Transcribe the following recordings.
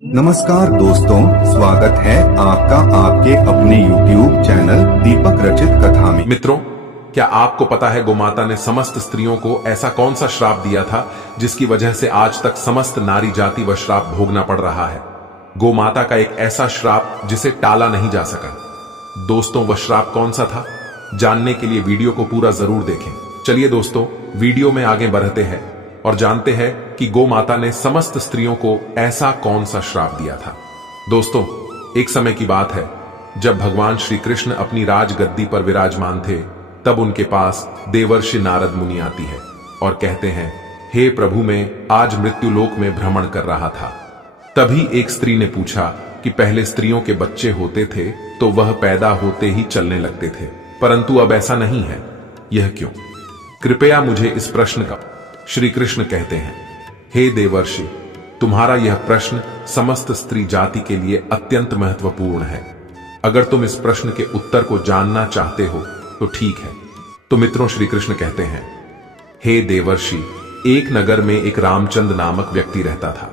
नमस्कार दोस्तों, स्वागत है आपका आपके अपने YouTube चैनल दीपक रचित कथा में। मित्रों, क्या आपको पता है गोमाता ने समस्त स्त्रियों को ऐसा कौन सा श्राप दिया था जिसकी वजह से आज तक समस्त नारी जाति व श्राप भोगना पड़ रहा है। गोमाता का एक ऐसा श्राप जिसे टाला नहीं जा सका। दोस्तों, वह श्राप कौन सा था, जानने के लिए वीडियो को पूरा जरूर देखें। चलिए दोस्तों, वीडियो में आगे बढ़ते हैं और जानते हैं कि गोमाता ने समस्त स्त्रियों को ऐसा कौन सा श्राप दिया था। दोस्तों, एक समय की बात है जब भगवान श्री कृष्ण अपनी राजगद्दी पर विराजमान थे, तब उनके पास देवर्षि नारद मुनि आती है और कहते हैं, हे प्रभु, मैं आज मृत्युलोक में भ्रमण कर रहा था। तभी एक स्त्री ने पूछा कि पहले स्त्रियों के बच्चे होते थे तो वह पैदा होते ही चलने लगते थे, परंतु अब ऐसा नहीं है, यह क्यों? कृपया मुझे इस प्रश्न का। श्री कृष्ण कहते हैं, हे देवर्षि, तुम्हारा यह प्रश्न समस्त स्त्री जाति के लिए अत्यंत महत्वपूर्ण है। अगर तुम इस प्रश्न के उत्तर को जानना चाहते हो तो ठीक है। तो मित्रों, श्री कृष्ण कहते हैं, हे देवर्षि, एक नगर में एक रामचंद्र नामक व्यक्ति रहता था।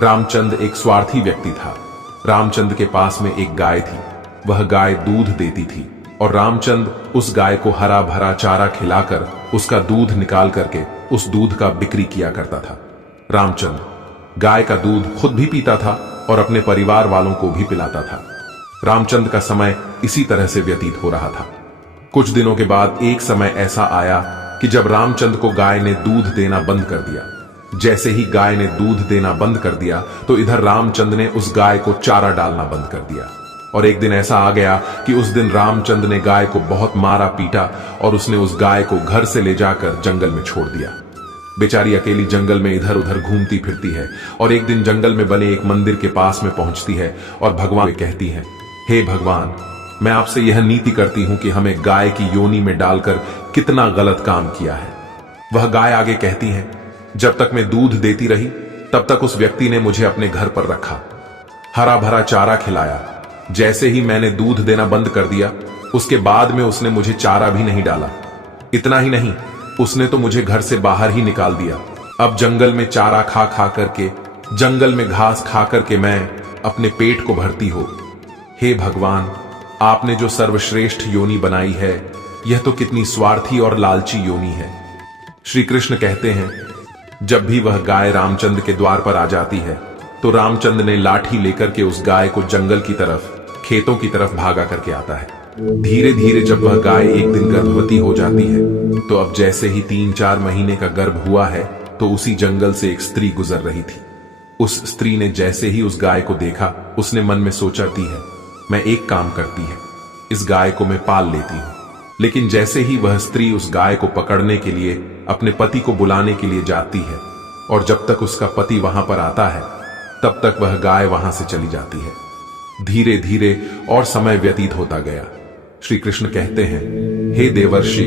रामचंद्र एक स्वार्थी व्यक्ति था। रामचंद्र के पास में एक गाय थी। वह गाय दूध देती थी और रामचंद्र उस गाय को हरा भरा चारा खिलाकर उसका दूध निकाल करके उस दूध का बिक्री किया करता था। रामचंद्र गाय का दूध खुद भी पीता था और अपने परिवार वालों को भी पिलाता था। रामचंद्र का समय इसी तरह से व्यतीत हो रहा था। कुछ दिनों के बाद एक समय ऐसा आया कि जब रामचंद्र को गाय ने दूध देना बंद कर दिया। जैसे ही गाय ने दूध देना बंद कर दिया तो इधर रामचंद्र ने उस गाय को चारा डालना बंद कर दिया। और एक दिन ऐसा आ गया कि उस दिन रामचंद्र ने गाय को बहुत मारा पीटा और उसने उस गाय को घर से ले जाकर जंगल में छोड़ दिया। बेचारी अकेली जंगल में इधर उधर घूमती फिरती है और एक दिन जंगल में बने एक मंदिर के पास में पहुंचती है और भगवान कहती है, हे भगवान, मैं आपसे यह नीति करती हूं कि हमें गाय की योनि में डालकर कितना गलत काम किया है। वह गाय आगे कहती है, जब तक मैं दूध देती रही तब तक उस व्यक्ति ने मुझे अपने घर पर रखा, हरा भरा चारा खिलाया। जैसे ही मैंने दूध देना बंद कर दिया, उसके बाद में उसने मुझे चारा भी नहीं डाला। इतना ही नहीं, उसने तो मुझे घर से बाहर ही निकाल दिया। अब जंगल में चारा खा खा करके, जंगल में घास खा करके मैं अपने पेट को भरती हो। हे भगवान, आपने जो सर्वश्रेष्ठ योनि बनाई है, यह तो कितनी स्वार्थी और लालची योनि है। श्री कृष्ण कहते हैं, जब भी वह गाय रामचंद्र के द्वार पर आ जाती है तो रामचंद्र ने लाठी लेकर के उस गाय को जंगल की तरफ, खेतों की तरफ भागा करके आता है। धीरे धीरे जब वह गाय एक दिन गर्भवती हो जाती है तो अब जैसे ही 3-4 महीने का गर्भ हुआ है तो उसी जंगल से एक स्त्री गुजर रही थी। उस स्त्री ने जैसे ही उस गाय को देखा, उसने मन में सोचती है, मैं एक काम करती है, इस गाय को मैं पाल लेती हूं। लेकिन जैसे ही वह स्त्री उस गाय को पकड़ने के लिए अपने पति को बुलाने के लिए जाती है और जब तक उसका पति वहां पर आता है तब तक वह गाय वहां से चली जाती है। धीरे धीरे और समय व्यतीत होता गया। श्री कृष्ण कहते हैं, हे देवर्षि,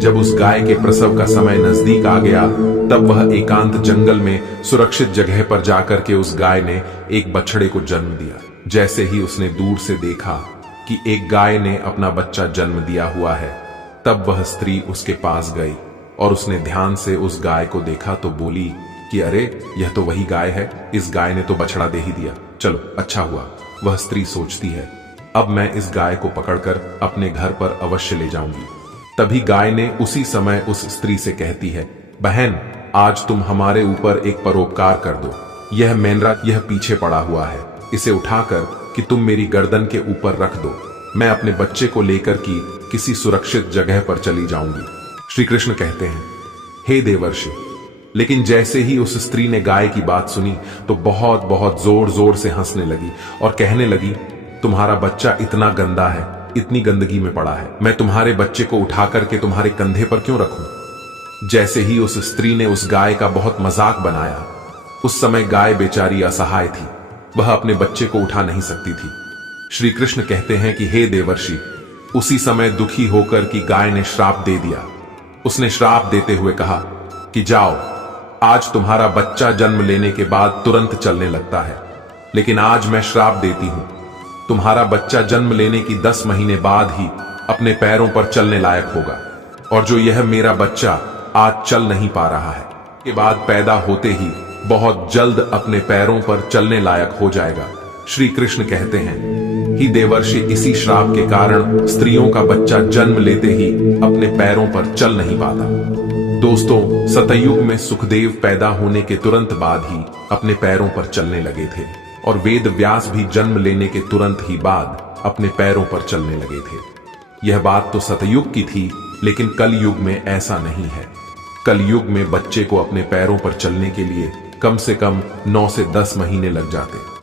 जब उस गाय के प्रसव का समय नजदीक आ गया तब वह एकांत जंगल में सुरक्षित जगह पर जाकर के उस गाय ने एक बछड़े को जन्म दिया। जैसे ही उसने दूर से देखा कि एक गाय ने अपना बच्चा जन्म दिया हुआ है, तब वह स्त्री उसके पास गई और उसने ध्यान से उस गाय को देखा तो बोली कि अरे, यह तो वही गाय है, इस गाय ने तो बछड़ा दे ही दिया, चलो अच्छा हुआ। वह स्त्री सोचती है, अब मैं इस गाय को पकड़कर अपने घर पर अवश्य ले जाऊंगी। तभी गाय ने उसी समय उस स्त्री से कहती है, बहन, आज तुम हमारे ऊपर एक परोपकार कर दो। यह मेंढरा यह पीछे पड़ा हुआ है, इसे उठाकर कि तुम मेरी गर्दन के ऊपर रख दो। मैं अपने बच्चे को लेकर की किसी सुरक्षित जगह पर चली जाऊंगी। श्री कृष्ण कहते हैं, हे देवर्षि, लेकिन जैसे ही उस स्त्री ने गाय की बात सुनी तो बहुत बहुत जोर जोर से हंसने लगी और कहने लगी, तुम्हारा बच्चा इतना गंदा है, इतनी गंदगी में पड़ा है, मैं तुम्हारे बच्चे को उठा करके तुम्हारे कंधे पर क्यों रखूं? जैसे ही उस स्त्री ने उस गाय का बहुत मजाक बनाया, उस समय गाय बेचारी असहाय थी, वह अपने बच्चे को उठा नहीं सकती थी। श्री कृष्ण कहते हैं कि हे देवर्षि, उसी समय दुखी होकर कि गाय ने श्राप दे दिया। उसने श्राप देते हुए कहा कि जाओ, आज तुम्हारा बच्चा जन्म लेने के बाद तुरंत चलने लगता है, लेकिन आज मैं श्राप देती हूं, तुम्हारा बच्चा जन्म लेने की 10 महीने बाद ही अपने पैरों पर चलने लायक होगा। और जो यह मेरा बच्चा आज चल नहीं पा रहा है, के बाद पैदा होते ही बहुत जल्द अपने पैरों पर चलने लायक हो जाएगा। श्री कृष्ण कहते हैं कि देवर्षि इसी श्राप के कारण स्त्रियों का बच्चा जन्म लेते ही अपने पैरों पर चल नहीं पाता। दोस्तों, सतयुग में सुखदेव पैदा होने के तुरंत बाद ही अपने पैरों पर चलने लगे थे और वेद व्यास भी जन्म लेने के तुरंत ही बाद अपने पैरों पर चलने लगे थे। यह बात तो सतयुग की थी, लेकिन कलयुग में ऐसा नहीं है। कलयुग में बच्चे को अपने पैरों पर चलने के लिए कम से कम 9 से 10 महीने लग जाते।